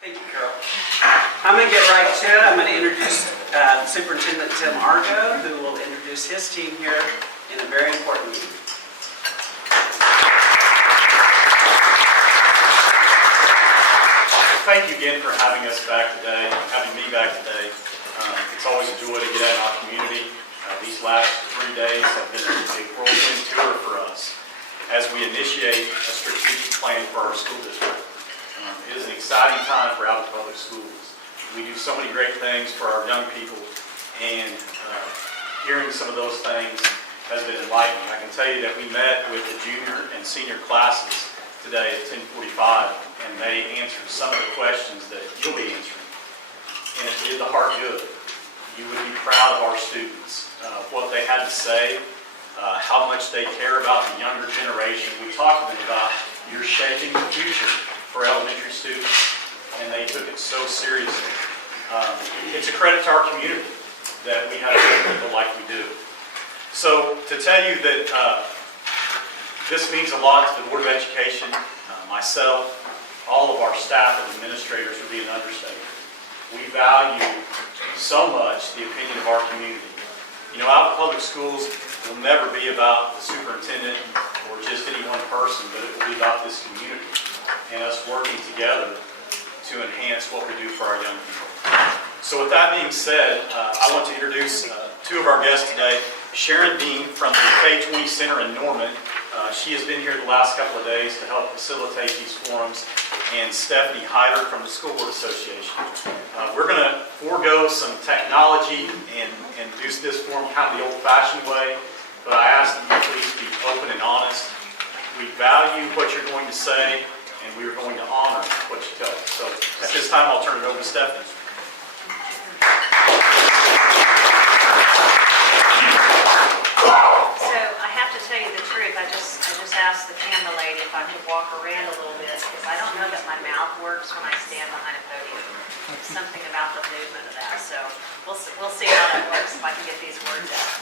Thank you, Carol. I'm going to get right to it. I'm going to introduce Superintendent Tim Argo, who will introduce his team here in a very important meeting. Thank you again for having us back today, having me back today. It's always a joy to get out in our community. These last 3 days have been a whirlwind tour for us as we initiate a strategic plan for our school district. It is an exciting time for Alva Public Schools. We do so many great things for our young people, and hearing some of those things has been enlightening. I can tell you that we met with the junior and senior classes today at 10:45, and they answered some of the questions that you'll be answering. And it did the heart good. You would be proud of our students, what they had to say, how much they care about the younger generation. We talked to them about you're shaping the future for elementary students, and they took it so seriously. It's a credit to our community that we have people like we do. So to tell you that this means a lot to the Board of Education, myself, all of our staff and administrators would be an understatement. We value so much the opinion of our community. You know, Alva Public Schools will never be about the superintendent or just any one person, but it will be about this community and us working together to enhance what we do for our young people. So with that being said, I want to introduce two of our guests today. Sharon Dean from the K-20 Center in Norman. She has been here the last couple of days to help facilitate these forums. And Stephanie Hyder from the School Board Association. We're going to forego some technology and do this forum kind of the old-fashioned way, but I ask that you please be open and honest. We value what you're going to say, and we are going to honor what you tell us. So at this time, I'll turn it over to Stephanie. So I have to tell you the truth. I just asked the camera lady if I could walk around a little bit, because I don't know that my mouth works when I stand behind a podium. There's something about the movement of that. So we'll see how that works if I can get these words out.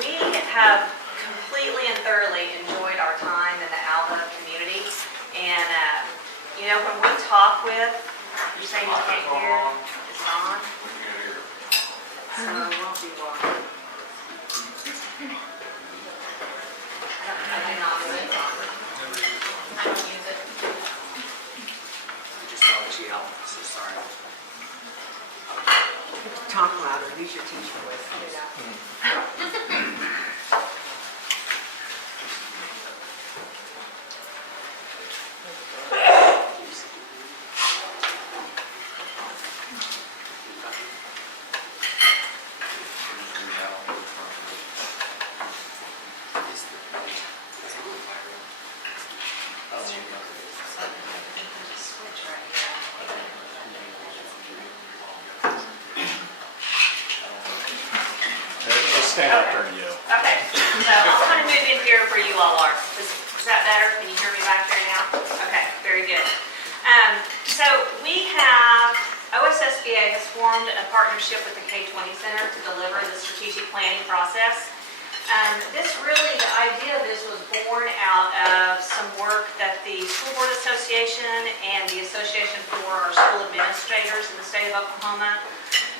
We have completely and thoroughly enjoyed our time in the Alva community. And, you know, when we talk with, you're saying you can't hear, it's on? So it won't be long. I do not use it. I don't use it. I just always yell, so sorry. Talk louder. Use your teacher voice. Stand up there, you. Okay, so I'll kind of move in here where you all are. Is that better? Can you hear me back there now? Okay, very good. So we have, OSSBA has formed a partnership with the K-20 Center to deliver the strategic planning process. This really, the idea of this was born out of some work that the School Board Association and the Association for our School Administrators in the state of Oklahoma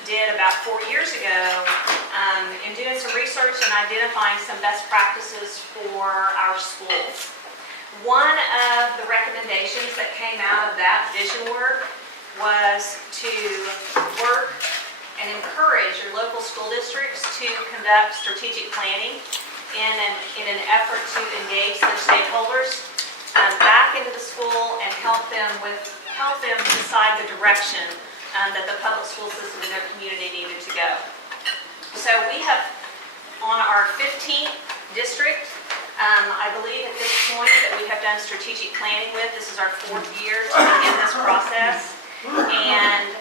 did about 4 years ago in doing some research and identifying some best practices for our schools. One of the recommendations that came out of that vision work was to work and encourage your local school districts to conduct strategic planning in an effort to engage their stakeholders back into the school and help them decide the direction that the public school system in their community needed to go. So we have, on our 15th district, I believe at this point that we have done strategic planning with. This is our 4th year to begin this process. And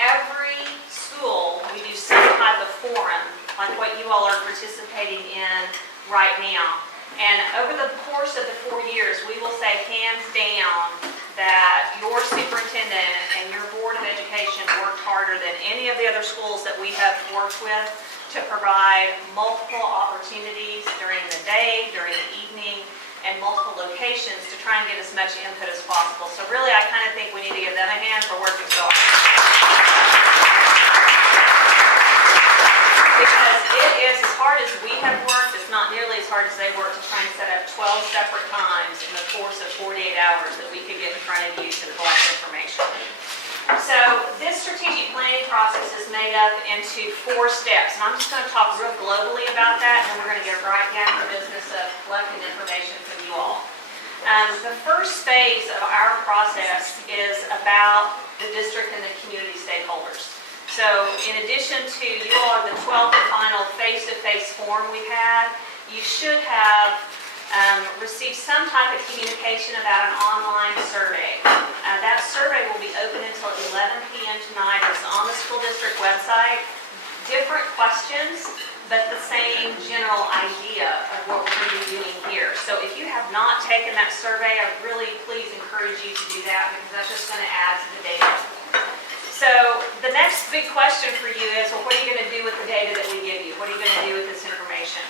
every school, we do some type of forum, like what you all are participating in right now. And over the course of the 4 years, we will say hands down that your superintendent and your Board of Education worked harder than any of the other schools that we have worked with to provide multiple opportunities during the day, during the evening, and multiple locations presentations to try and get as much input as possible. So really, I kind of think we need to give them a hand for working so hard. Because it is, as hard as we have worked, it's not nearly as hard as they worked to try and set up 12 separate times in the course of 48 hours that we could get in front of you to collect information. So this strategic planning process is made up into 4 steps, and I'm just going to talk real globally about that, and then we're going to get right down to the business of collecting information from you all. The first phase of our process is about the district and the community stakeholders. So in addition to you all are the 12th and final face-to-face forum we've had, you should have received some type of communication about an online survey. That survey will be open until 11 p.m. tonight. It's on the school district website. Different questions, but the same general idea of what we're going to be doing here. So if you have not taken that survey, I really please encourage you to do that because that's just going to add to the data. So the next big question for you is, well, what are you going to do with the data that we give you? What are you going to do with this information?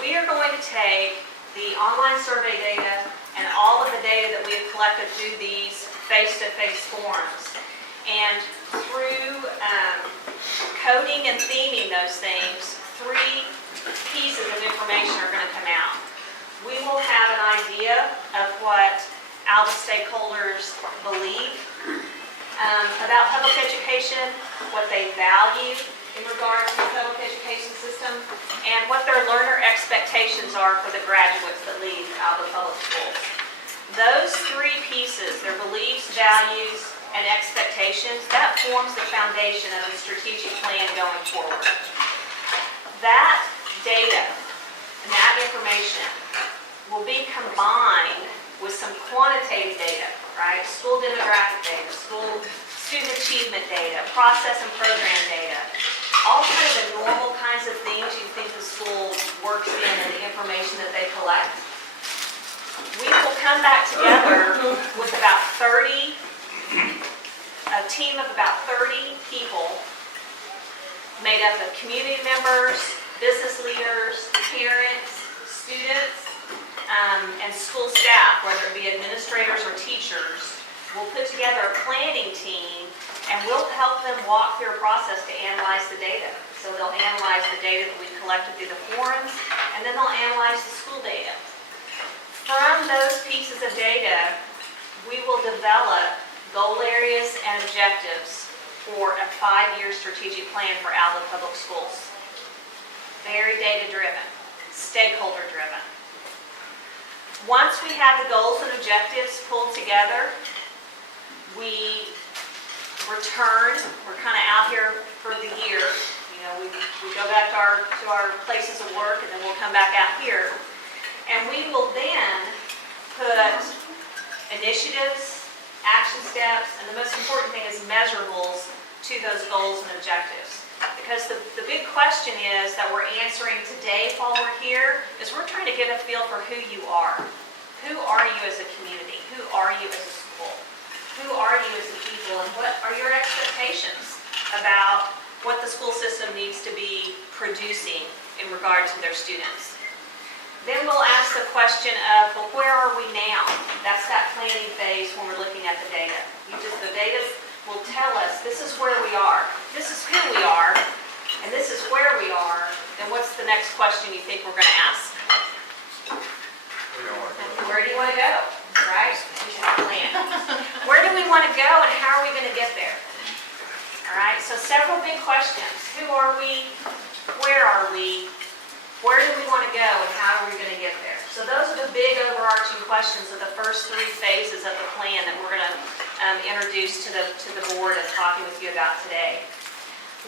We are going to take the online survey data and all of the data that we have collected through these face-to-face forums. And through coding and theming those things, 3 pieces of information are going to come out. We will have an idea of what Alva stakeholders believe about public education, what they value in regard to the public education system, and what their learner expectations are for the graduates that leave Alva Public Schools. Those 3 pieces, their beliefs, values, and expectations, that forms the foundation of the strategic plan going forward. That data and that information will be combined with some quantitative data, right? School demographic data, school student achievement data, process and program data, all kind of the normal kinds of things you think the school works in and the information that they collect. We will come back together with about 30, a team of about 30 people made up of community members, business leaders, parents, students, and school staff, whether it be administrators or teachers. We'll put together a planning team and we'll help them walk through a process to analyze the data. So they'll analyze the data that we collected through the forums, and then they'll analyze the school data. From those pieces of data, we will develop goal areas and objectives for a 5-year strategic plan for Alva Public Schools. Very data-driven, stakeholder-driven. Once we have the goals and objectives pulled together, we return. We're kind of out here for the year. You know, we go back to our places of work, and then we'll come back out here. And we will then put initiatives, action steps, and the most important thing is measurables to those goals and objectives. Because the big question is that we're answering today while we're here is we're trying to get a feel for who you are. Who are you as a community? Who are you as a school? Who are you as a people? And what are your expectations about what the school system needs to be producing in regard to their students? Then we'll ask the question of, well, where are we now? That's that planning phase when we're looking at the data. The data will tell us this is where we are, this is who we are, and this is where we are. Then what's the next question you think we're going to ask? Where do you want to go? Right? We should have a plan. Where do we want to go and how are we going to get there? All right, so several big questions. Who are we? Where are we? Where do we want to go and how are we going to get there? So those are the big overarching questions of the first 3 phases of the plan that we're going to introduce to the board and talking with you about today.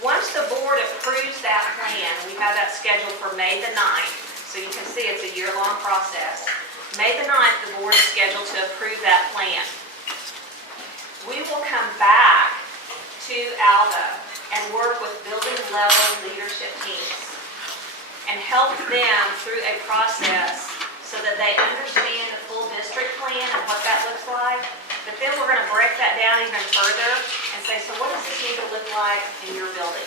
Once the board approves that plan, we have that scheduled for May the 9th. So you can see it's a year-long process. May the 9th, the board is scheduled to approve that plan. We will come back to Alva and work with building level leadership teams and help them through a process so that they understand the full district plan and what that looks like. But then we're going to break that down even further and say, so what does this need to look like in your building?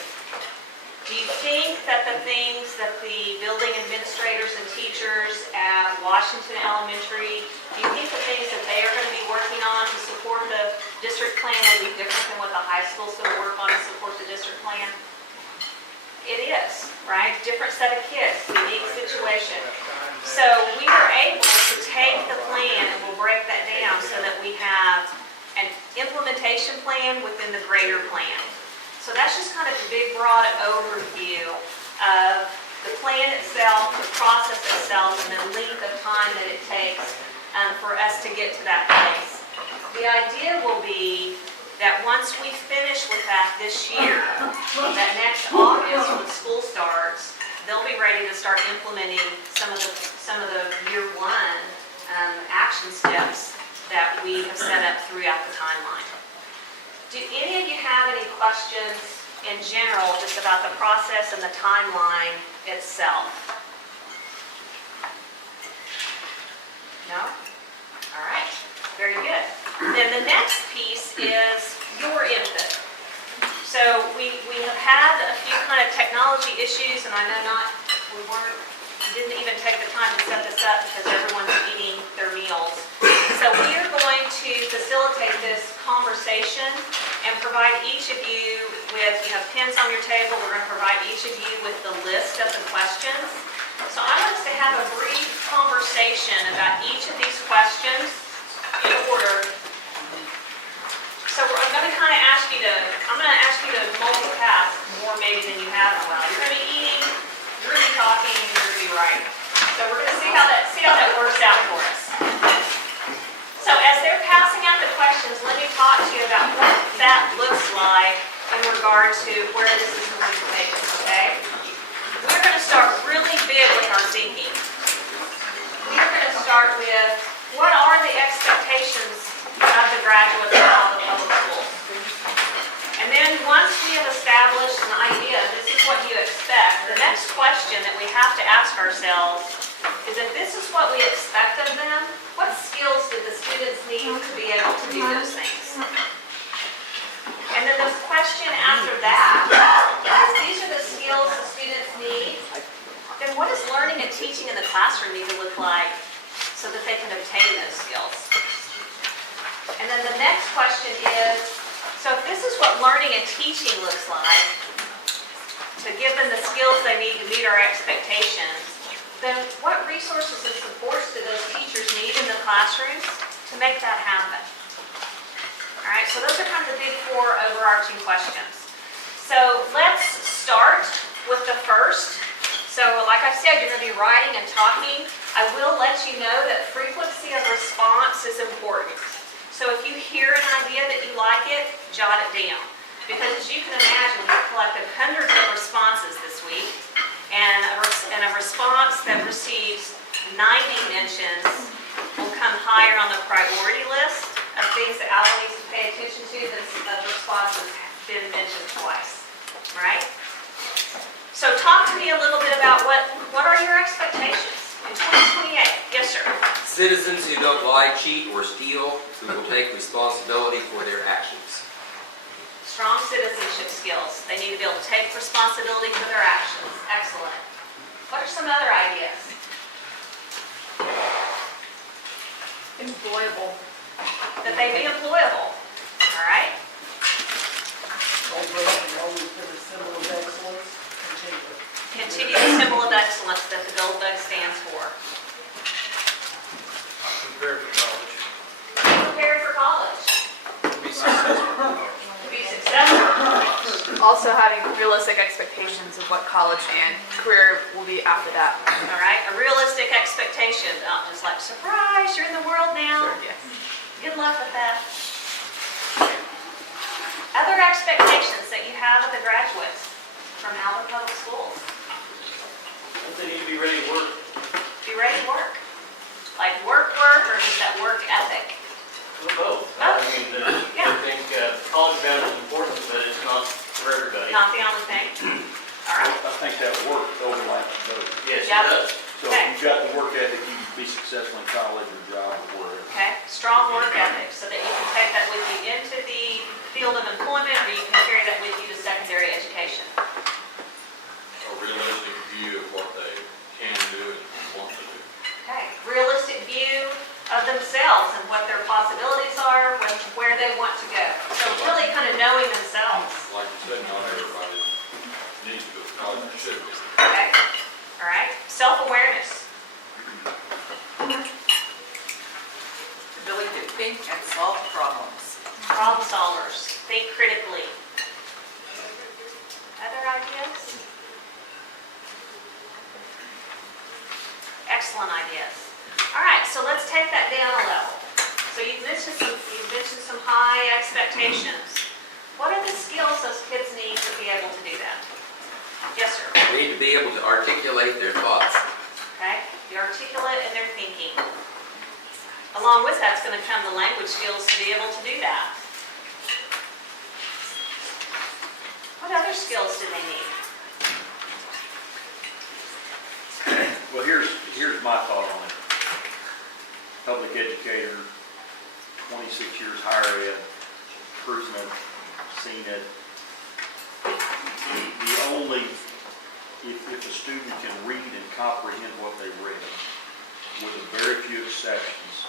Do you think that the things that the building administrators and teachers at Washington Elementary, do you think the things that they are going to be working on to support the district plan will be different than what the high school is going to work on to support the district plan? It is, right? Different set of kids, unique situation. So we are able to take the plan and we'll break that down so that we have an implementation plan within the greater plan. So that's just kind of a big, broad overview of the plan itself, the process itself, and the length of time that it takes for us to get to that place. The idea will be that once we finish with that this year, that next August when school starts, they'll be ready to start implementing some of the year one action steps that we have set up throughout the timeline. Do any of you have any questions in general just about the process and the timeline itself? No? All right, very good. Then the next piece is your input. So we have had a few kind of technology issues, and I know didn't even take the time to set this up because everyone's eating their meals. So we are going to facilitate this conversation and provide each of you with, you have pens on your table, we're going to provide each of you with the list of the questions. So I want us to have a brief conversation about each of these questions in order. So I'm going to kind of ask you to multitask more maybe than you have in a while. You're going to be eating, you're going to be talking, and you're going to be writing. So we're going to see how that works out for us. So as they're passing out the questions, let me talk to you about what that looks like in regard to where this is going to take us, okay? We're going to start really big with our thinking. We're going to start with what are the expectations of the graduates of Alva Public Schools. And then once we have established an idea, this is what you expect, the next question that we have to ask ourselves is if this is what we expect of them, what skills do the students need to be able to do those things? And then the question after that is these are the skills the students need, then what does learning and teaching in the classroom need to look like so that they can obtain those skills? And then the next question is, so if this is what learning and teaching looks like, to give them the skills they need to meet our expectations, then what resources and supports do those teachers need in the classrooms to make that happen? All right, so those are kind of the big four overarching questions. So let's start with the first. So like I said, you're going to be writing and talking. I will let you know that frequency of response is important. So if you hear an idea that you like it, jot it down. Because as you can imagine, we've collected hundreds of responses this week, and a response that receives 90 mentions will come higher on the priority list of things that Alva needs to pay attention to than a response that's been mentioned twice, right? So talk to me a little bit about what are your expectations in 2028? Yes, sir. Citizens who don't lie, cheat, or steal, who will take responsibility for their actions. Strong citizenship skills. They need to be able to take responsibility for their actions. Excellent. What are some other ideas? Employable. That they be employable. All right? Always put a symbol of excellence. Continue the symbol of excellence that the gold bug stands for. Prepare for college. Prepare for college. Be successful. Be successful. Also having realistic expectations of what college and career will be after that. All right? A realistic expectation. Not just like, surprise, you're in the world now. Yes. Good luck with that. Other expectations that you have of the graduates from Alva Public Schools. They need to be ready to work. Be ready to work. Like work, or just that work ethic? Both. I mean, I think college bound is important, but it's not for everybody. Not the only thing. All right. I think that work overlaps both. Yes, it Yep. does. So if you've got the work ethic, you can be successful in college or job or wherever. Okay. Strong work ethic so that you can take that with you into the field of employment, or you can carry that with you to secondary education. themselves and what their possibilities are, where they want to go. So really kind of knowing themselves, Like you said, not everybody needs to go to college or should. okay? All right, self-awareness. Ability to think and solve problems. Problem solvers, think critically. Other ideas? Excellent ideas. All right, so let's take that down a level. So you've mentioned some high expectations. What are the skills those kids need to be able to do that? Yes, sir. They need to be able to articulate their thoughts. Okay, be articulate in their thinking. Along with that's going to come the language skills to be able to do that. What other skills do they need? Well, here's my thought on it. Public educator, 26 years higher ed, cruising it, seen it. The only, if a student can read and comprehend what they read, with a very few exceptions,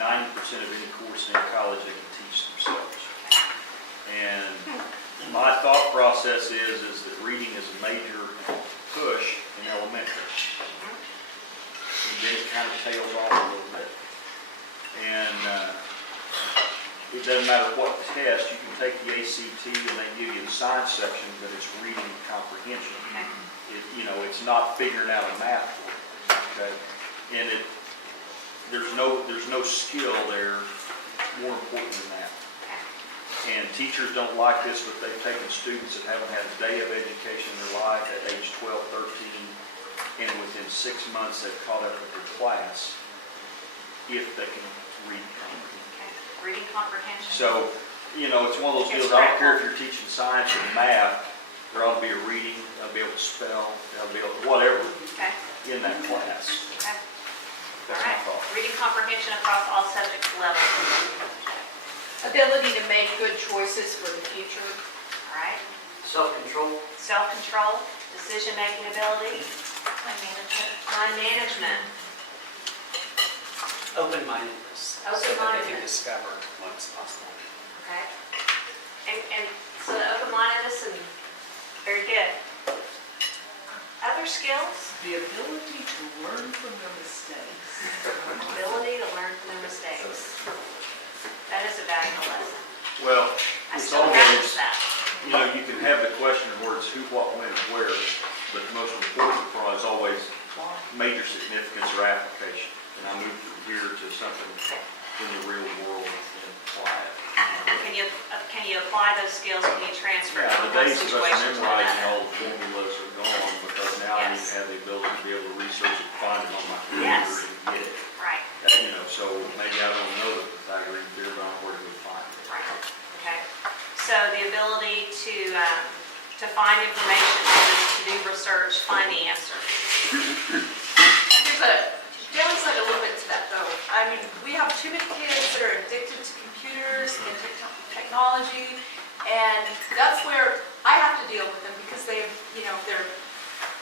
90% of any course in college they can teach themselves. And my thought process is that reading is a major push in elementary. And then it kind of tails off a little bit. And it doesn't matter what test, you can take the ACT and they give you the science section, but it's reading comprehension. It's not figuring out a math for it, okay? And there's no skill there more important than that. And teachers don't like this, but they've taken students that haven't had a day of education in their life at age 12, 13, and within 6 months they've caught up with their class if they can read and comprehend. Okay. Reading comprehension. So, it's one of those deals, I don't care if you're teaching science or math, there ought to be a reading, they'll be able to spell, they'll be able to, whatever, Okay. in that class. Okay. All That's my right. thought. Reading comprehension across all subject levels. Ability to make good choices for the future. All right. Self-control. Self-control, decision-making ability. Time management. Open-mindedness. So that they can Open-mindedness. discover what's possible. Okay. And so the open-mindedness and very good. Other skills? The ability to learn from their mistakes. Ability to learn from their mistakes. That is a valuable lesson. Well, I it's still practice always, that. you can have the question of words who, what, when, and where, but the most important part is always major significance or application. And I move from here to something in the real world and apply it. Can you apply those skills? Can you transfer Yeah, from the one days of us situation to memorizing another? all the formulas are gone, because now I need Yes. to have the ability to be able to research and find it on my computer Yes. and get it. Right, So maybe I don't know the Pythagorean theorem, but I know where to go find it. right, okay. So the ability to find information, to do research, find the answer. There's a downside a little bit to that though. I mean, we have too many kids that are addicted to computers and technology, and that's where I have to deal with them because they're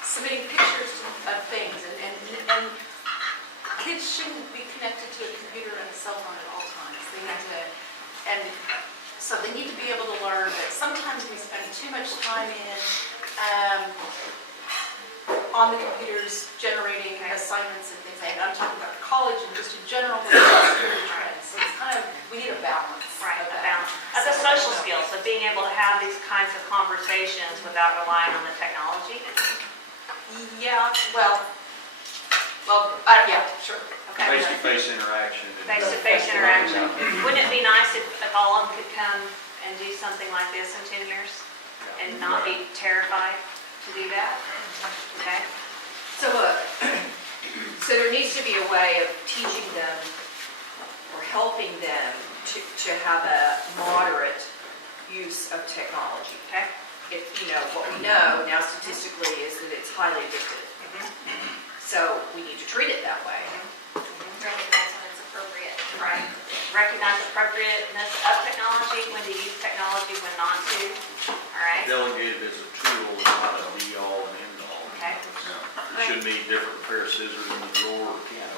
submitting pictures of things, and kids shouldn't be connected to a computer and a cell phone at all times. They need to, and so they need to be able to learn that sometimes we spend too much time on the computers generating assignments and things like that. I'm talking about college and just in general, but trends. So it's kind of, we need a balance. Right, of a that. balance. Of the social skills, of being able to have these kinds of conversations without relying on the technology. Yeah, yeah, sure. Okay. Face-to-face interaction. and- Face-to-face interaction. Wouldn't it be nice if all of them could come and do something like this in 10 years and not be terrified to do that? Okay? So there needs to be a way of teaching them or helping them to have a moderate use of technology. Okay? If, what we know now statistically is that it's highly addictive. So we need to treat it that way. Recognize when it's appropriate. Right. Recognize appropriateness of technology, when to use technology, when not to. All right? Delegated as a tool, not a be-all and end-all. Okay. It shouldn't be different pair of scissors in the drawer or piano.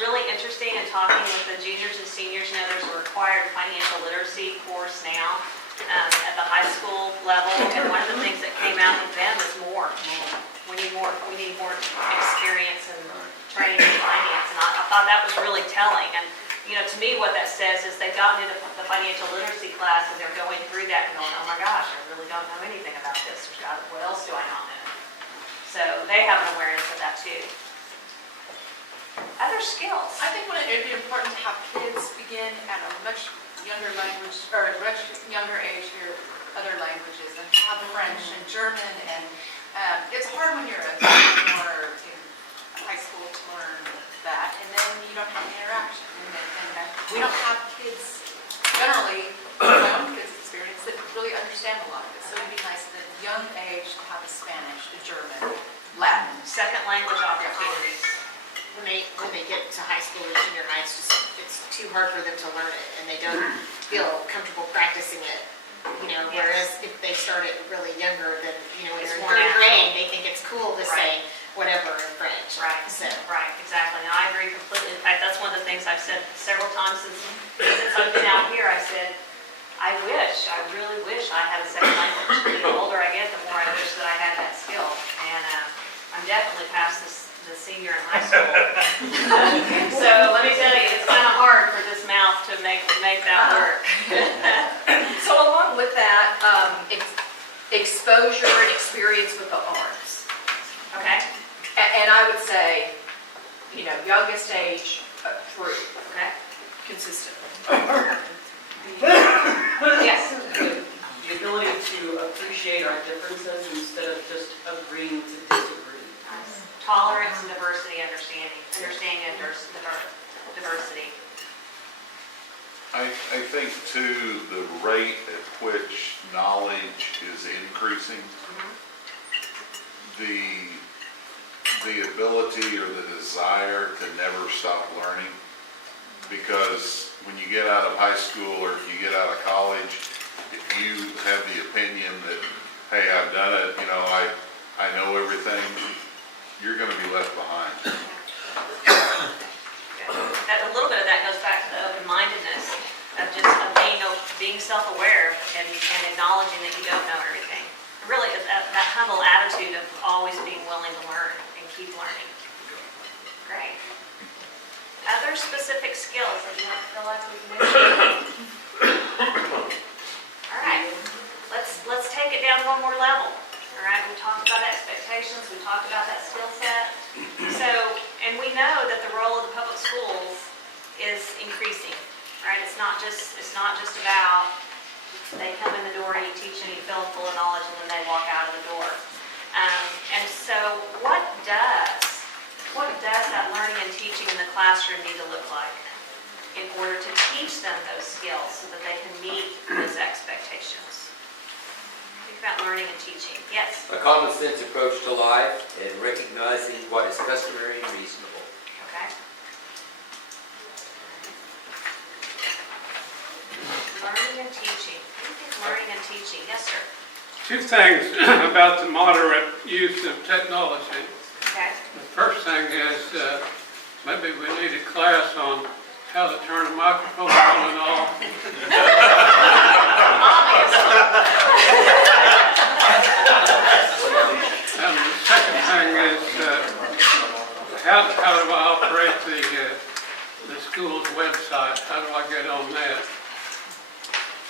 was really interesting in talking with the juniors and seniors. You know, there's a required financial literacy course now at the high school level, and one of the things that came out with them is more. We need more experience and training in finance, and I thought that was really telling. And you know, to me, what that says is they've gotten into the financial literacy class and they're going through that and going, oh my gosh, I really don't know anything about this. What else do I not know? So they have an awareness of that too. Other skills. I think it'd be important to have kids begin at a much younger language, or a much younger age hear other languages, and have French and German, and it's hard when you're a sophomore in high school to learn that, and then you don't have the interaction. And we don't have kids, generally, my own kids' experience, that really understand a lot of this. So it'd be nice at a young age to have a Spanish, a German, Latin. Second language opportunities. When they get to high school or junior high, it's too hard for them to learn it, and they don't feel comfortable practicing it. You know, whereas if they start it really younger, then, you know, when It's they're in more third grade, natural. they think it's cool to Right. say whatever in French. Right, So, right, exactly. And I agree completely. In fact, that's one of the things I've said several times since I've been out here. I said, I really wish I had a second language. The older I get, the more I wish that I had that skill. And I'm definitely past the senior in high school. So let me tell you, it's kind of hard for this mouth to make that work. So along with that, exposure and experience with the arts. Okay? And I would say, you know, youngest age through, Okay? consistently. Yes. The ability to appreciate our differences instead of just agreeing to disagree. Tolerance and diversity, understanding of diversity. I think too, the rate at which knowledge is increasing, the ability or the desire to never stop learning, because when you get out of high school or if you get out of college, if you have the opinion that, hey, I've done it, you know, I know everything, you're going to be left behind. A little bit of that goes back to the open-mindedness of being self-aware and acknowledging that you don't know everything. Really, that humble attitude of always being willing to learn and keep learning. Great. Other specific skills that you don't feel like we've mentioned? All right, let's take it down one more level. All right, we talked about expectations, we talked about that skill set. So, and we know that the role of the public schools is increasing, right? It's not just about they come in the door, you teach and you fill them full of knowledge, and then they walk out of the door. And so, what does that learning and teaching in the classroom need to look like in order to teach them those skills so that they can meet those expectations? About learning and teaching. Yes? A common sense approach to life and recognizing what is customary and reasonable. Okay. Learning and teaching. What do you think learning and teaching? Yes, sir. Two things about the moderate use of technology. Okay. The first thing is maybe we need a class on how to turn a microphone on and off. And the second thing is how do I operate the school's website? How do I get on that?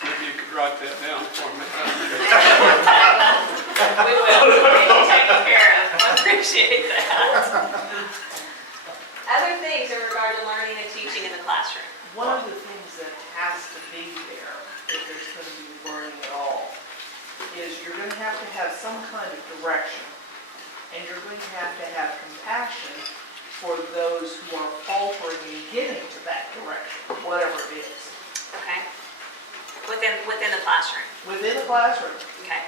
Maybe you could write that down for me. We will. We'll take care of. I appreciate that. Other things in regard to learning and teaching in the classroom. One of the things that has to be there, if there's going to be learning at all, is you're going to have some kind of direction, and you're going to have compassion for those who are faltering in getting to that direction, whatever it is. Okay. Within the classroom. Within the classroom. Okay.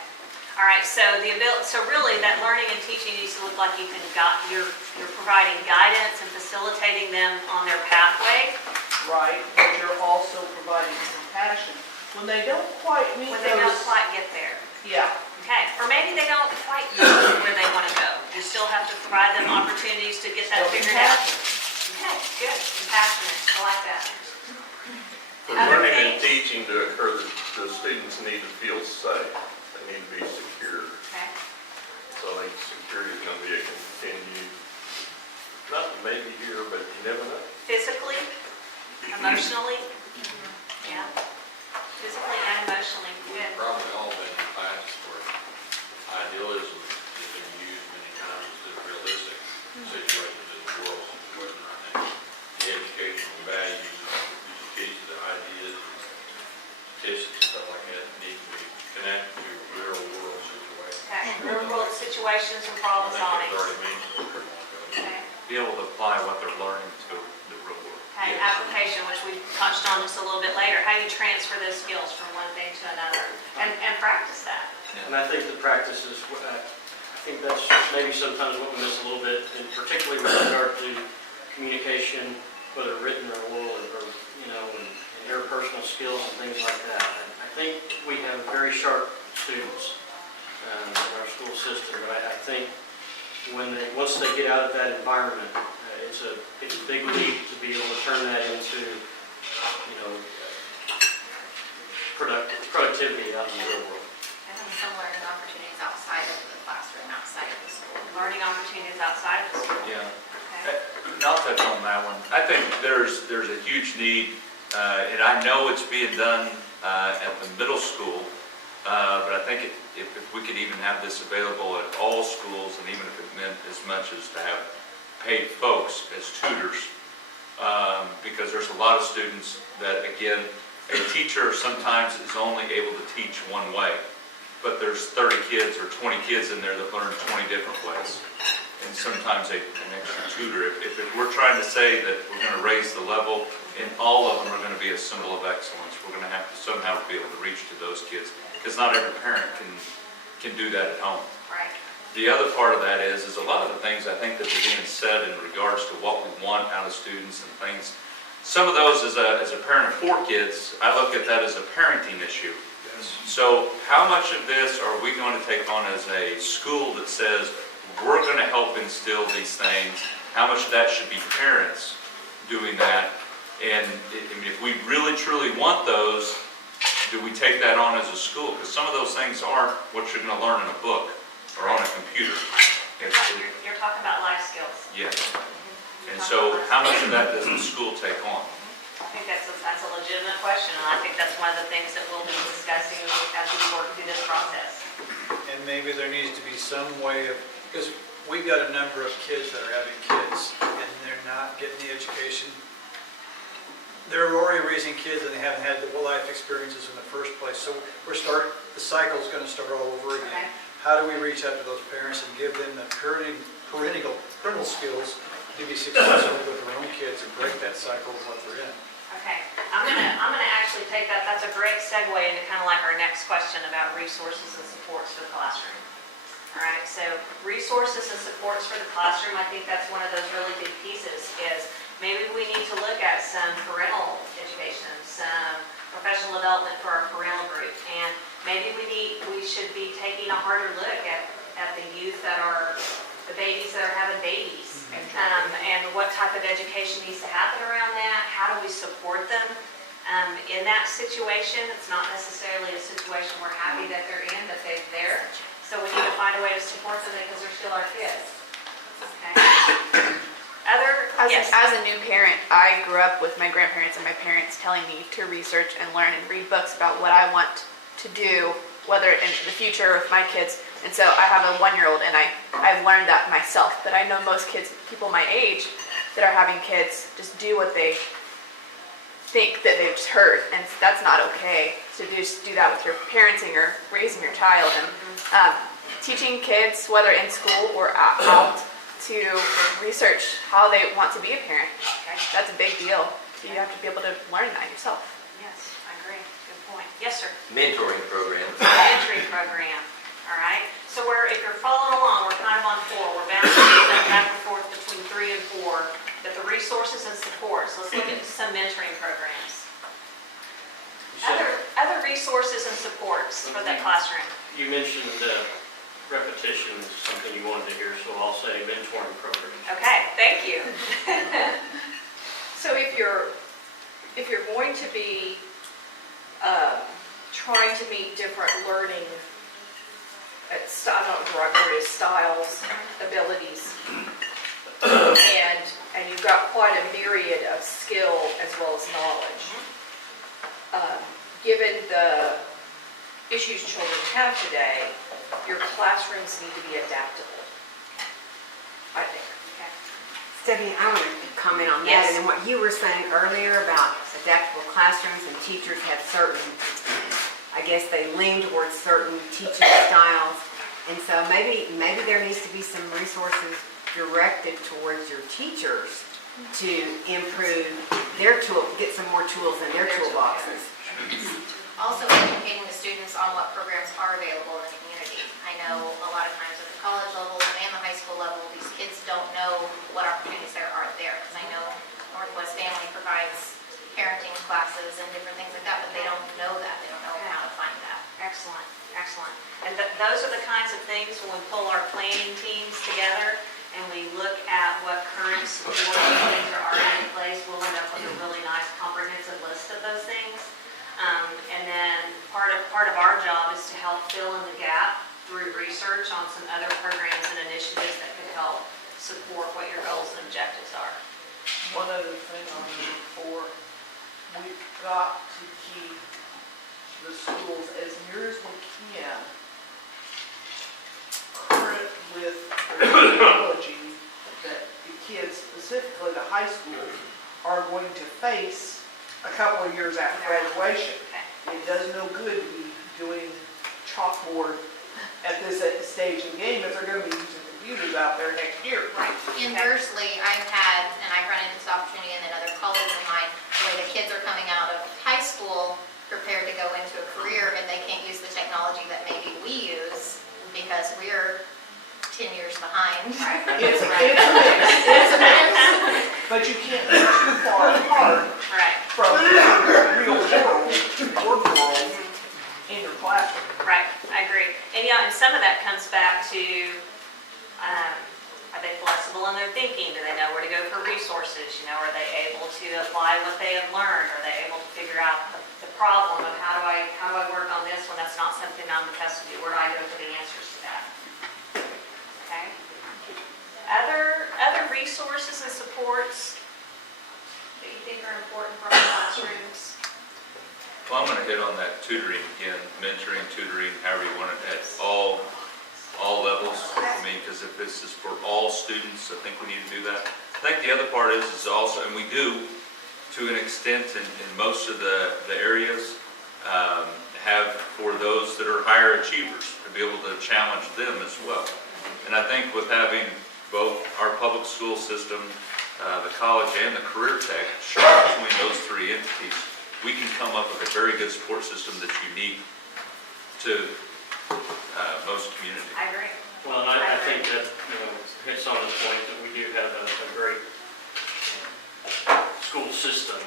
All right. So really, that learning and teaching needs to look like you're providing guidance and facilitating them on their pathway. Right, but you're also providing compassion when they don't quite meet When they don't quite get there. Yeah. Okay. Or maybe they don't quite know where they want to go. You still have to provide them opportunities to get that figured out. Okay, good, compassionate, I like that. For Other learning and things? teaching to occur, the students need to feel safe. They need to be secure. Okay, So I think security is going to be a continued, not maybe here, but you never know. physically, emotionally, yeah, physically and emotionally, good. Probably all been in class where idealism has been used many times as realistic situations in the world situation right now. The educational values, teach the ideas, statistics, stuff like that need to be connected to real world situations. Okay, real world situations and problem solving. I think it's already mentioned. Okay. Be able to apply what they're learning to the real world. Okay, application, which we touched on just a little bit later, how you transfer those skills from one thing to another, and practice that. And I think the practice is, I think that's maybe sometimes what we miss a little bit, and particularly with regard to communication, whether written or oral, or, and interpersonal skills and things like that. I think we have very sharp students in our school system, but I think once they get out of that environment, it's a big leap to be able to turn that into, productivity out in the real world. And then some learning opportunities outside of the classroom, outside of the school. Learning opportunities outside of the school. Yeah. Okay. And I'll touch on that one. I think there's a huge need, and I know it's being done at the middle school, but I think if we could even have this available at all schools, and even if it meant as much as to have paid folks as tutors, because there's a lot of students that, again, a teacher sometimes is only able to teach one way, but there's 30 kids or 20 kids in there that learn 20 different ways. And sometimes an extra tutor. If we're trying to say that we're going to raise the level, and all of them are going to be a symbol of excellence, we're going to have to somehow be able to reach to those kids, because not every parent can do that at home. Right. The other part of that is a lot of the things I think that are being said in regards to what we want out of students and things. Some of those, as a parent of 4 kids, I look at that as a parenting issue. So how much of this are we going to take on as a school that says we're going to help instill these things? How much of that should be parents doing that? And if we really truly want those, do we take that on as a school? Because some of those things aren't what you're going to learn in a book or on a computer. You're talking about life skills. Yeah. And so how much of that does the school take on? I think that's a legitimate question, and I think that's one of the things that we'll be discussing as we work through this process. And maybe there needs to be some way of, because we've got a number of kids that are having kids, and they're not getting the education. They're already raising kids, and they haven't had the life experiences in the first place. So the cycle's going to start all over again. Okay. How do we reach out to those parents and give them the parental skills to be successful with their own kids and break that cycle of what they're in? Okay, I'm gonna actually take that. That's a great segue into kind of like our next question about resources and supports for the classroom. All right, so resources and supports for the classroom, I think that's one of those really big pieces is maybe we need to look at some parental education, some professional development for our parental group, and maybe we should be taking a harder look at the youth that are the babies that are having babies, and what type of education needs to happen around that. How do we support them in that situation? It's not necessarily a situation we're happy that they're in, but they're there. So we need to find a way to support them because they're still our kids. Okay. Yes. As a new parent, I grew up with my grandparents and my parents telling me to research and learn and read books about what I want to do, whether in the future with my kids. And so I have a 1-year-old, and I've learned that myself. But I know most people my age that are having kids just do what they think that they've just heard, and that's not okay to just do that with your parenting or raising your child. And teaching kids, whether in school or out, to research how they want to be a parent. Okay. That's a big deal. You have to be able to learn that yourself. Yes, I agree. Good point. Yes, sir. Mentoring program. Mentoring program. All right. So if you're following along, we're kind of on 4. We're bouncing back and forth between 3 and 4. But the resources and supports. Let's look at some mentoring programs. Other resources and supports for that classroom. You mentioned repetition is something you wanted to hear, so I'll say mentoring program. Okay, thank you. So if you're going to be trying to meet different learning, I don't know what the right word is, styles, abilities, and you've got quite a myriad of skill as well as knowledge. Given the issues children have today, your classrooms need to be adaptable, I think. Stephanie, I want to comment on that. Yes. And then what you were saying earlier about adaptable classrooms and teachers have certain, I guess they lean towards certain teaching styles. And so maybe there needs to be some resources directed towards your teachers to improve their tool, get some more tools in their toolboxes. Also educating the students on what programs are available in the community. I know a lot of times at the college level and the high school level, these kids don't know what opportunities there are there. Because I know Northwest Family provides parenting classes and different things like that, but they don't know that. They don't know how to find that. Excellent, excellent. And those are the kinds of things when we pull our planning teams together and we look at what current support things are already in place, we'll end up with a really nice comprehensive list of those things. And then part of our job is to help fill in the gap through research on some other programs and initiatives that could help support what your goals and objectives are. One other thing on number 4, we've got to keep the schools as near as we can current with the technology that the kids, specifically the high schools, are going to face a couple of years after graduation. It does no good to be doing chalkboard at this stage in the game if they're going to be using computers out there next year. Right. Inversely, I've had, and I've run into this opportunity and then other colleagues of mine, where the kids are coming out of high school prepared to go into a career and they can't use the technology that maybe we use because we're 10 years behind. It's a mix. But you can't be too far apart from the real work world in your classroom. Right, I agree. And yeah, and some of that comes back to, are they flexible in their thinking? Do they know where to go for resources? Are they able to apply what they have learned? Are they able to figure out the problem of how do I work on this when that's not something I'm accustomed to? Where do I go for the answers to that? Okay. Other resources and supports that you think are important for our classrooms? Well, I'm going to hit on that tutoring again, mentoring, tutoring, however you want it, at all levels. I mean, because if this is for all students, I think we need to do that. I think the other part is also, and we do to an extent in most of the areas, have for those that are higher achievers to be able to challenge them as well. And I think with having both our public school system, the college, and the career tech shared between those three entities, we can come up with a very good support system that's unique to most communities. I agree. Well, and I think that hits on the point that we do have a great school system,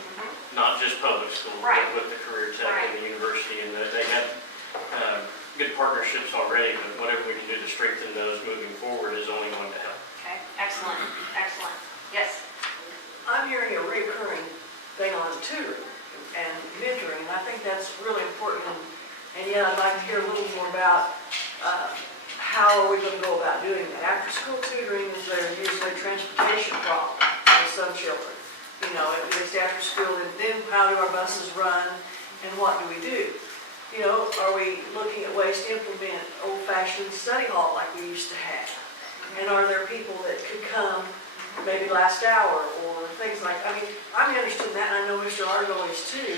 not just public schools, but with the career tech and the university, and that they have good partnerships already, but whatever we can do to strengthen those moving forward is only going to help. Okay, excellent, excellent. Yes? I'm hearing a recurring thing on tutoring and mentoring, and I think that's really important. And yet I'd like to hear a little more about how are we going to go about doing that. After school tutoring is there usually a transportation problem with some children. At least after school, and then how do our buses run and what do we do? Are we looking at ways to implement old-fashioned study hall like we used to have? And are there people that could come maybe last hour or things like, I'm interested in that, and I know Mr. Argo is too,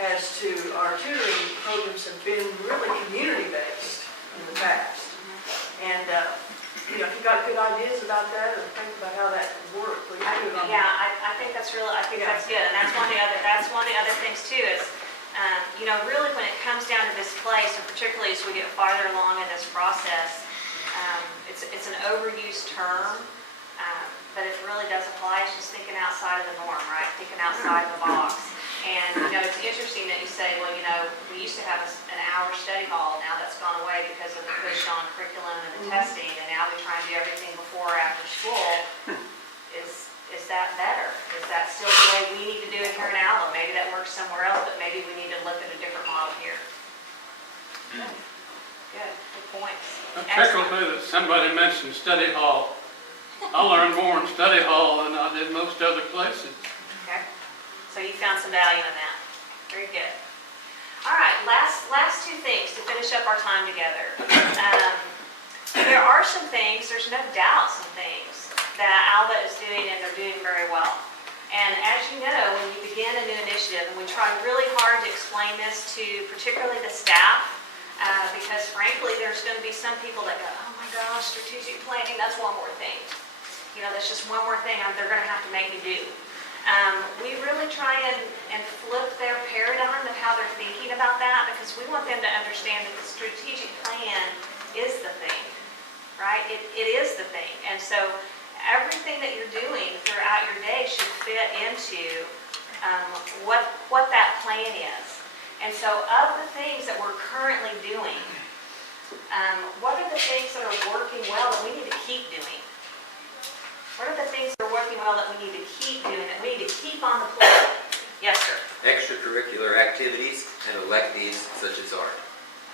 as to our tutoring programs have been really community-based in the past. And, if you've got good ideas about that or think about how that could work, please do it on. Yeah, I think that's good, and that's one of the other things too is, really when it comes down to this place, and particularly as we get farther along in this process, it's an overused term, but it really does apply. It's just thinking outside of the norm, right? Thinking outside the box. And it's interesting that you say, well, we used to have an hour study study hall. Now that's gone away because of the push on curriculum and the testing, and now we try and do everything before or after school. Is that better? Is that still the way we need to do it here in Alva? Maybe that works somewhere else, but maybe we need to look at a different model here. Good points. It tickled me that somebody mentioned study hall. I learned more in study hall than I did most other places. Okay, so you found some value in that. Very good. All right, last two things to finish up our time together. There are some things, there's no doubt some things that Alva is doing, and they're doing very well. And as you know, when you begin a new initiative, and we try really hard to explain this to particularly the staff, because frankly, there's going to be some people that go, oh my gosh, strategic planning, that's one more thing. You know, that's just one more thing they're going to have to make me do. We really try and flip their paradigm of how they're thinking about that, because we want them to understand that the strategic plan is the thing, right? It is the thing. And so everything that you're doing throughout your day should fit into what that plan is. And so of the things that we're currently doing, what are the things that are working well that we need to keep doing? What are the things that are working well that we need to keep doing, that we need to keep on the plate? Yes, sir. Extracurricular activities and electives such as art.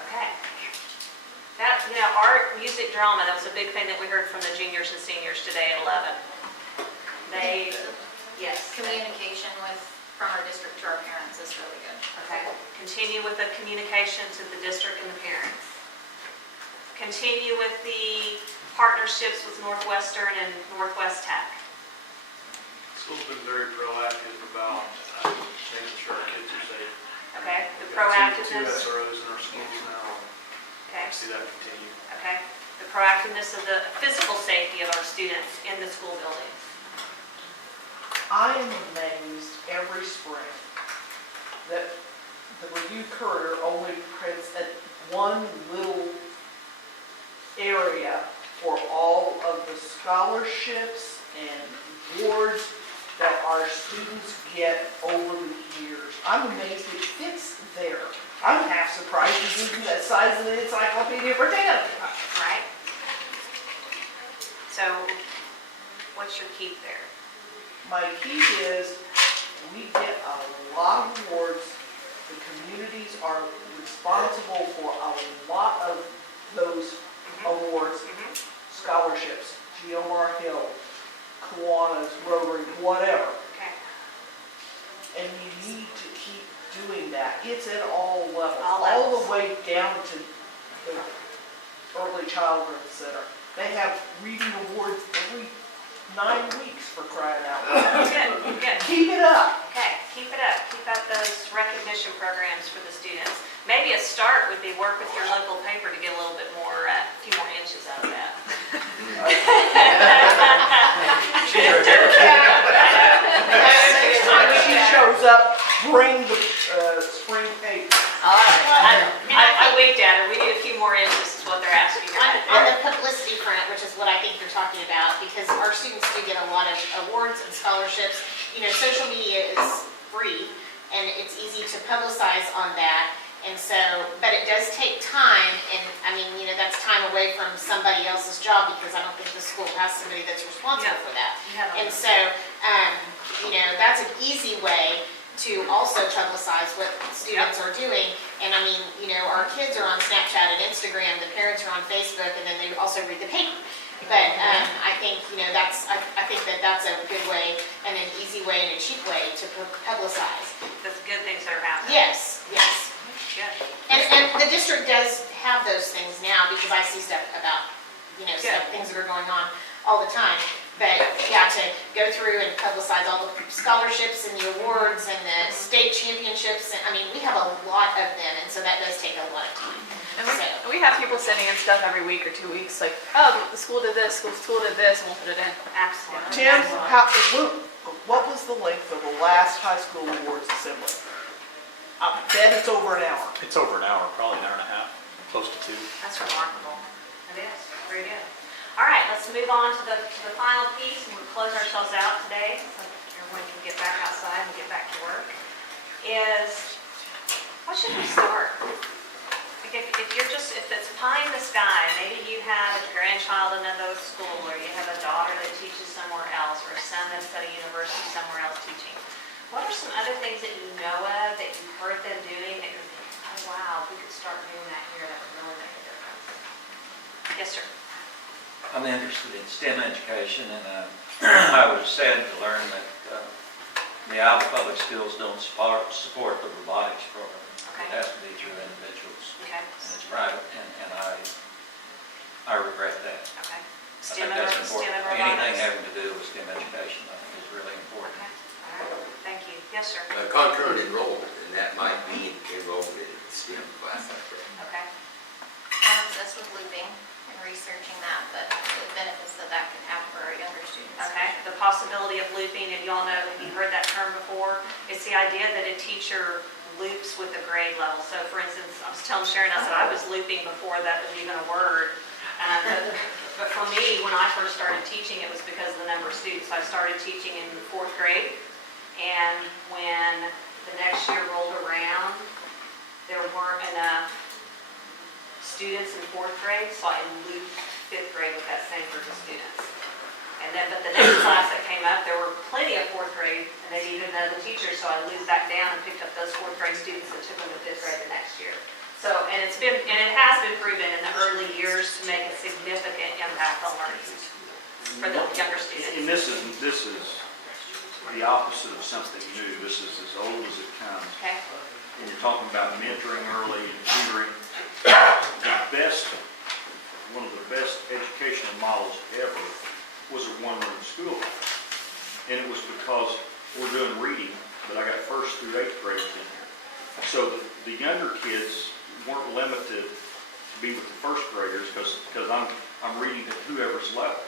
Okay. That, you know, art, music, drama, that was a big thing that we heard from the juniors and seniors today at 11. Yes. Communication from our district to our parents is really good. Okay. Continue with the communication to the district and the parents. Continue with the partnerships with Northwestern and Northwest Tech. School's been very proactive about making sure our kids are safe. Okay. The We've got proactiveness. two SROs in our schools now. Okay. I see that continue. Okay. The proactiveness of the physical safety of our students in the school buildings. I am amazed every spring that the review courier only prints at one little area for all of the scholarships and awards that our students get over the years. I'm amazed it fits there. I'm half surprised it's even that size of the Encyclopedia Britannica. Right? So, what's your keep there? My key is we get a lot of awards. The communities are responsible for a lot of those awards, scholarships, Geomar Hill, Kiwanis, Rotary, whatever. Okay. And you need to keep doing that. It's at all levels, All all levels. the way down to the early childhood center. They have reading awards every 9 weeks, for crying out loud. Good, good. Keep it up. Okay, keep it up. Keep up those recognition programs for the students. Maybe a start would be work with your local paper to get a little bit more, a few more inches out of that. Next time she shows up, bring the spring paper. All right. I winked at her. We need a few more inches is what they're asking. On the publicity front, which is what I think you're talking about, because our students do get a lot of awards and scholarships. You know, social media is free, and it's easy to publicize on that. And so, but it does take time, and I mean, you know, that's time away from somebody else's job, because I don't think the school has somebody that's responsible for that. And so, you know, that's an easy way to also publicize what students are doing. And I mean, you know, our kids are on Snapchat and Instagram, the parents are on Facebook, and then they also read the paper. But I think, you know, I think that's a good way and an easy way and a cheap way to publicize. That's good things that are happening. Yes, yes. Good. And the district does have those things now, because I see stuff about, you know, stuff, things that are going on all the time. But yeah, to go through and publicize all the scholarships and the awards and the state championships, and I mean, we have a lot of them, and so that does take a lot of time. And we have people sending in stuff every week or 2 weeks, like, oh, the school did this, school did this, and we'll put it in. Absolutely. Tim, what was the length of the last high school awards assembly? I bet it's over an hour. It's over an hour, probably an hour and a half, close to 2. That's remarkable. It is. Very good. All right, let's move on to the final piece, and we'll close ourselves out today, so everyone can get back outside and get back to work, is, what should we start? Like if child in another school, or you have a daughter that teaches somewhere else, or a son that's at a university somewhere else teaching, what are some other things that you know of, that you've heard them doing, that you're thinking, oh wow, if we could start doing that here, that would really make a difference? Yes, sir. I'm interested in STEM education, and I was sad to learn that the Alva Public Schools don't support the robotics program. Okay. It has to be through individuals, Okay. and it's private, and I regret that. Okay. I STEM think that's and important. robotics? Anything having to do with STEM education, I think is really important. Okay. All right. Thank you. Yes, sir. Concurrent enrollment, and that might be enrolled in STEM class, I think. Okay. I'm obsessed with looping and researching that, but the benefits that that can have for our younger students. Okay, the possibility of looping, and you all know, have you heard that term before? It's the idea that a teacher loops with the grade level. So for instance, I was telling Sharon, I said I was looping before that was even a word. But for me, when I first started teaching, it was because of the number of students. I started teaching in 4th grade, and when the next year rolled around, there weren't enough students in 4th grade, so I looped 5th grade with that same group of students. And then, but the next class that came up, there were plenty of 4th grade, and they needed another teacher, so I looped back down and picked up those 4th grade students and took them to 5th grade the next year. So, and it has been proven in the early years to make a significant impact on learning for the younger students. And this is the opposite of something new. This is as old as it comes. Okay. And you're talking about mentoring early, tutoring. One of the best educational models ever was a one-room school. And it was because we're doing reading, but I got 1st through 8th grades in here. So the younger kids weren't limited to be with the 1st graders because I'm reading at whoever's level.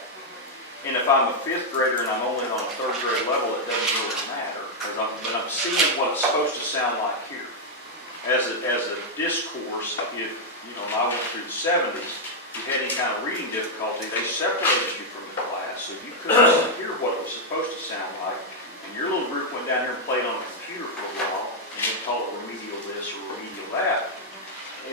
And if I'm a 5th grader and I'm only on a 3rd grade level, it doesn't really matter. But I'm seeing what it's supposed to sound like here. As a discourse, if I went through the 70s, you had any kind of reading difficulty, they separated you from the class, so you couldn't hear what it was supposed to sound like. And your little group went down here and played on a computer for a while, and they'd call it remedial this or remedial that,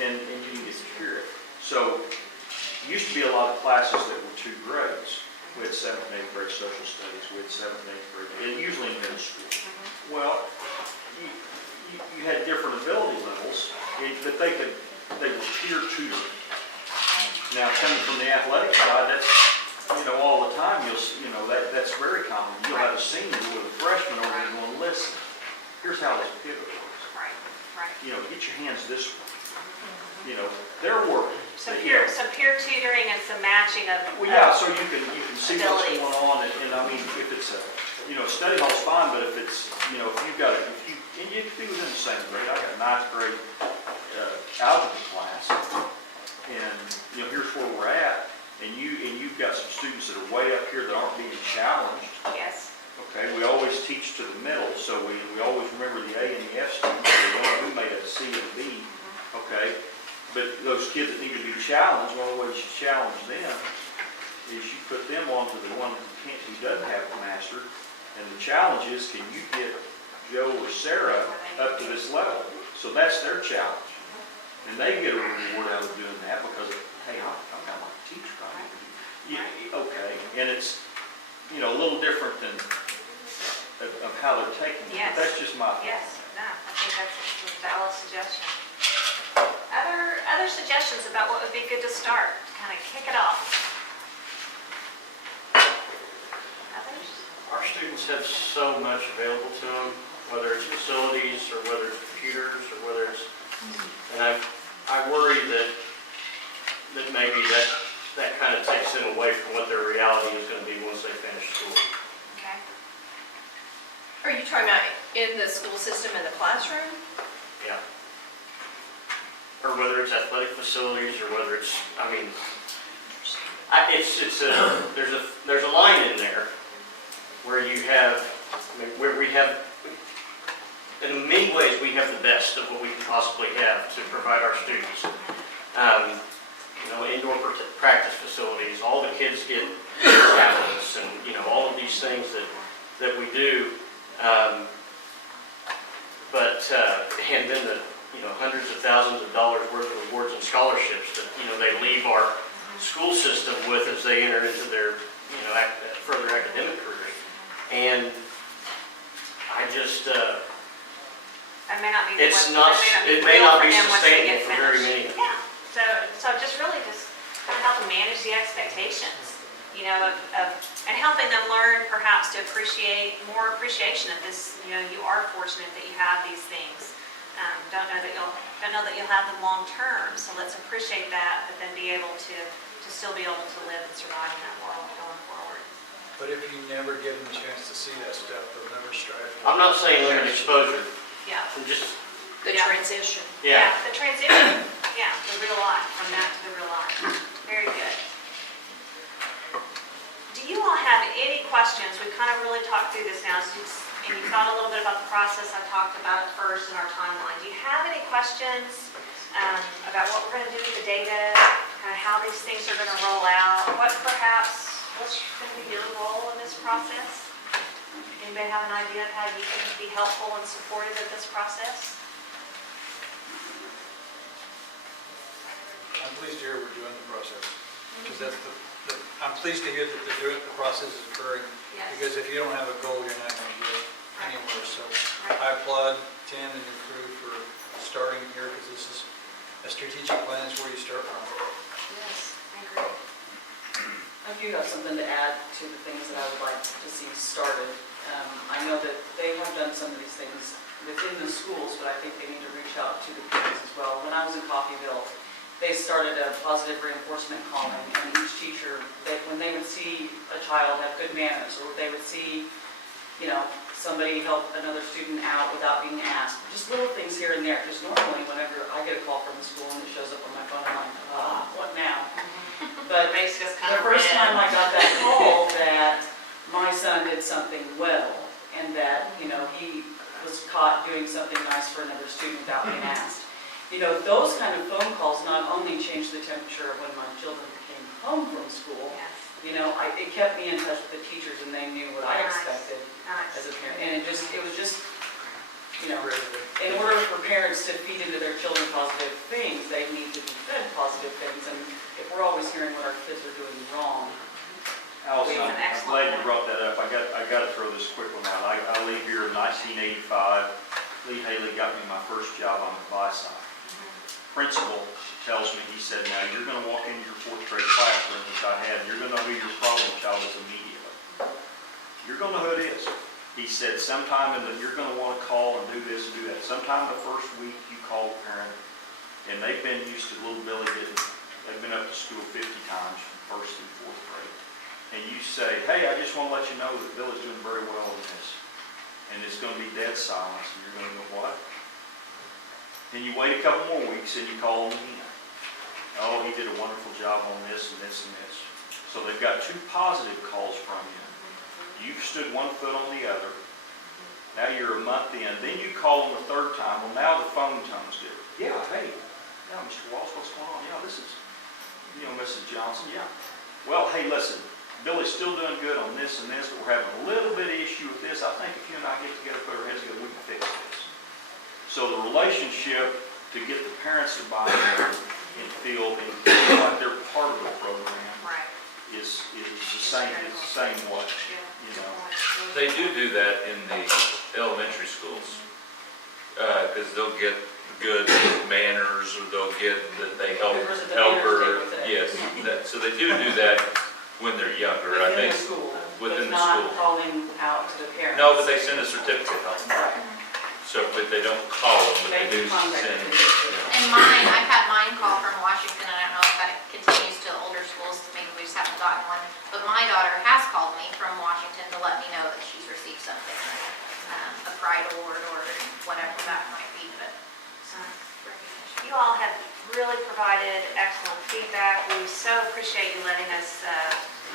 and you didn't get to hear it. So, it used to be a lot of classes that were 2 grades. We had 7th and 8th grade social studies, we had 7th and 8th grade, and usually in middle school. Well, you had different ability levels, but they were peer tutoring. Now, coming from the athletic side, that's, all the time, that's very common. You'll have a senior with a freshman over there going, listen, here's how this pivot works. Right. Get your hands this way. They're working. Some peer tutoring and some matching of. Well, yeah, so you can see abilities. what's going on, and I mean, if it's a, study hall's fine, but if it's, if you've got and you can be within the same grade. I got a 9th grade algebra class, and here's where we're at, and you've got some students that are way up here that aren't being challenged. Yes. Okay, we always teach to the middle, so we always remember the A and the F students. We know who made a C and a B. Okay, but those kids that need to be challenged, one of the ways you challenge them is you put them onto the one who doesn't have it mastered, and the challenge is, can you get Joe or Sarah up to this level? So that's their challenge. And they get a reward out of doing that because, hey, I'm kind of like a teacher, right? Okay, and it's, a little different than of how they're taking it. Yes. But that's just my thought. Yes, no, I think that's a valid suggestion. Other suggestions about what would be good to start, to kind of kick it off? Others? Our students have so much available to them, whether it's facilities or whether it's computers or whether it's, and I worry that maybe that kind of takes them away from what their reality is going to be once they finish school. Okay. Are you talking about in the school system, in the classroom? Yeah. Or whether it's athletic facilities or whether it's, there's a line in there where you have, where we have, in many ways, we have the best of what we can possibly have to provide our students. Indoor practice facilities, all the kids get tablets and, all of these things that we do. And then the, hundreds of thousands of dollars worth of awards and scholarships that, they leave our school system with as they It's what- not, that it may real not for be them once they sustainable get for very finished. many. Yeah, so just really just kind of help them manage the expectations, you know, and helping them learn perhaps to appreciate, more appreciation of this, you know, you are fortunate that you have these things. Don't know that you'll have them long term, so let's appreciate that, but then be able to still be able to live and survive in that world going forward. But if you never give them a chance to see that stuff, they'll never strive. I'm not saying limit exposure, Yeah. I'm just, The Yeah. transition. yeah. The transition, yeah, the real life, from that to the real life. Very good. Do you all have any questions? We've kind of really talked through this now, and you thought a little bit about the process. I talked about it first in our timeline. Do you have any questions about what we're going to do with the data, kind of how these things are going to roll out? What's going to be your role in this process? Anybody have an idea of how you can be helpful and supportive of this process? I'm pleased to hear we're doing the process, because that's I'm pleased to hear that the process is occurring, Yes. because if you don't have a goal, you're not going to get anywhere. So I applaud Tim and your crew for starting here, because this is a strategic plan is where you start from. Yes, I agree. I do have something to add to the things that I would like to see started. I know that they have done some of these things within the schools, but I think they need to reach out to the parents as well. When I was in Coffeyville, they started a positive reinforcement column, and each teacher, when they would see a child have good manners, or they would see, you know, somebody help another student out without being asked, just little things here and there, because normally whenever I get a call from the school and it shows up on my phone, I'm like, what now? But Makes us kind the of first red. time I got that call that my son did something well, and that, you know, he was caught doing something nice for another student without being asked. You know, those kind of phone calls not only changed the temperature of when my children came home from school, you know, it kept me in touch with the teachers, and they knew what I expected as a parent. And it was just, you know, in order for parents to feed into their children positive things, they need to be fed positive things. And if we're always hearing what our kids are doing wrong, Allison, I'm glad you brought that up. I got to throw this quick one out. I leave here in 1985. Lee Haley got me my first job on the buy side. Principal tells me, he said, now you're going to walk into your fourth grade classroom, which I had, and you're going to know who your problem child is immediately. You're going to know who it is. He said, sometime you're going to want to call and do this and do that. Sometime the first week you call a parent, and they've been used to little Billy they've been up to school 50 times from first through fourth grade. And you say, hey, I just want to let you know that Billy's doing very well in this. And it's going to be dead silence, and you're going to go, what? Then you wait a couple more weeks and you call them again. Oh, he did a wonderful job on this and this and this. So they've got two positive calls from you. You've stood one foot on the other. Now you're a month in. Then you call them the third time. Well, now the phone tone's different. Yeah, hey, yeah, Mr. Walsh, what's going on? Yeah, this is, Mrs. Johnson. Yeah. Well, hey, listen, Billy's still doing good on this and this, but we're having a little bit of issue with this. I think if you and I get together, put our heads together, we can fix this. So the relationship to get the parents to buy in and feel like they're part of the program is the same way, They do that in the elementary schools, because they'll get good manners, or they'll get that they help her. Yes, so they do that when they're younger. I think within the school. Not calling out to the parents. No, but they send a certificate home. So, but they don't call them, but they do send. And mine, I've had mine call from Washington, and I don't know if that continues to older schools, maybe we just haven't gotten one. But my daughter has called me from Washington to let me know that she's received something, a pride award or whatever that might be, but. You all have really provided excellent feedback. We so appreciate you letting us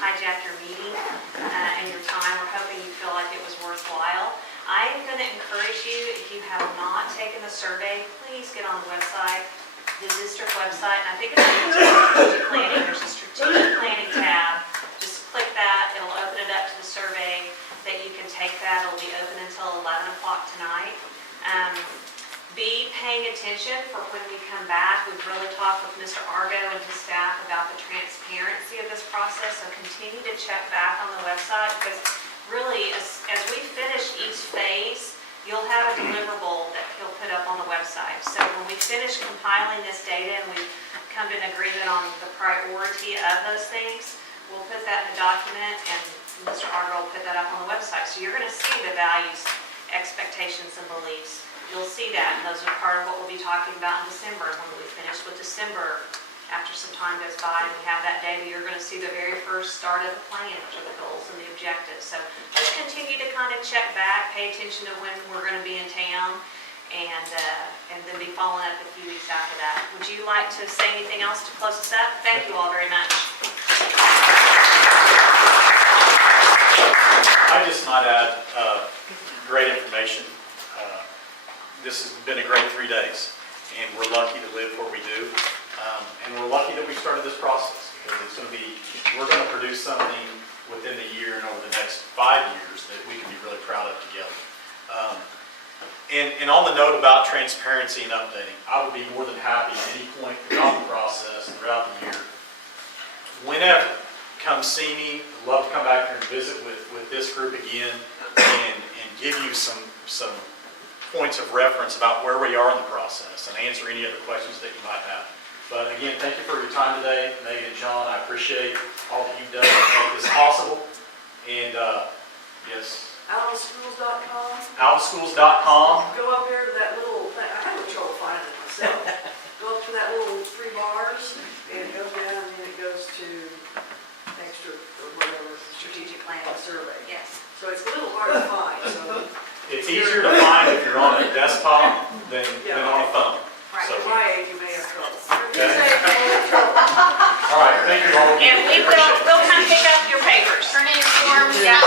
hijack your meeting and your time. We're hoping you feel like it was worthwhile. I am going to encourage you, if you have not taken the survey, please get on the website, the district website, and I think it's strategic planning. There's a strategic planning tab. Just click that. It'll open it up to the survey that you can take that. It'll be open until 11 o'clock tonight. Be paying attention for when we come back. We've really talked with Mr. Argo and his staff about the transparency of this process, so continue to check back on the website, because really, as we finish each phase, you'll have a deliverable that he'll put up on the website. So when we finish compiling this data and we've come to an agreement on the priority of those things, we'll put that in a document and Mr. Argo will put that up on the website. So you're going to see the values, expectations, and beliefs. You'll see that, and those are part of what we'll be talking about in December. When we finish with December, after some time goes by and we have that data, you're going to see the very first start of the plan, which are the goals and the objectives. So just continue to kind of check back, pay attention to when we're going to be in town, and then be following up a few weeks after that. Would you like to say anything else to close us up? Thank you all very much. I just might add, great information. This has been a great 3 days, and we're lucky to live where we do. And we're lucky that we started this process, because it's going to be, we're going to produce something within the year and over the next 5 years that we can be really proud of together. And on the note about transparency and updating, I would be more than happy at any point throughout the process, throughout the year, whenever, come see me. I'd love to come back here and visit with this group again and give you some points of reference about where we are in the process and answer any other questions that you might have. But again, thank you for your time today, Megan and John. I appreciate all that you've done to make this possible. And yes. AlvaSchools.com. AlvaSchools.com. Go up there to that little thing. I had no trouble finding it myself. Go up to that little 3 bars and go down, and then it goes to extra or whatever strategic planning survey. Yes. So it's a little hard to find. So It's easier to find if you're on a desktop than on a phone. Right. So, at my age, you may have trouble. okay. All right, thank you all. And we'll come pick up your papers. Turn in forms, yeah.